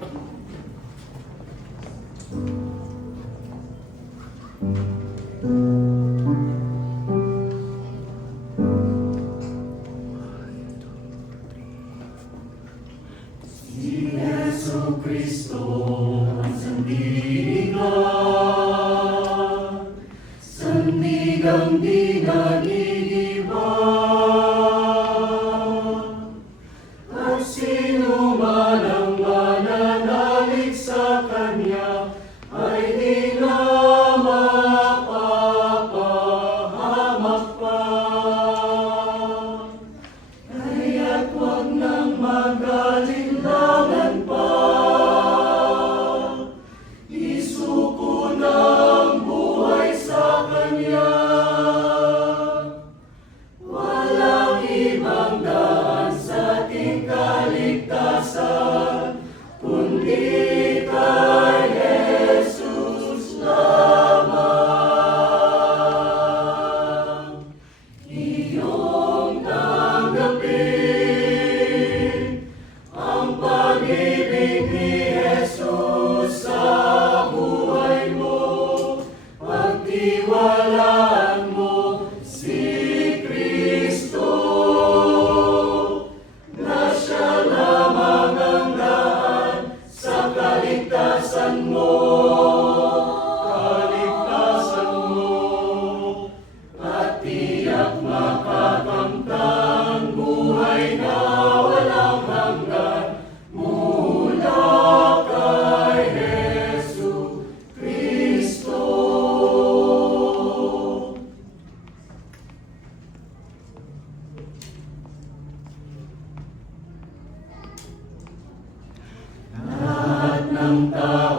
Si Jesucristo ang sandigan, sandigang di nag-iiba. At sino man ang mananalig sa Kanya ay di na mapapahamak pa. Kaya't huwag nang mag-alinlangan pa. Isuko na ang buhay sa Kanya. Walang ibang daan sa ating kaligtasan, kundi kay Jesus lamang. Iyong tanggapin ang pag-ibig ni Jesus sa buhay mo. Pagtiwalaan mo si Kristo, na siya lamang ang daan sa kaligtasan mo. Kaligtasan mo, at tiyak makakamtang buhay na walang hanggan mula kay Jesu Kristo. Lahat ng tao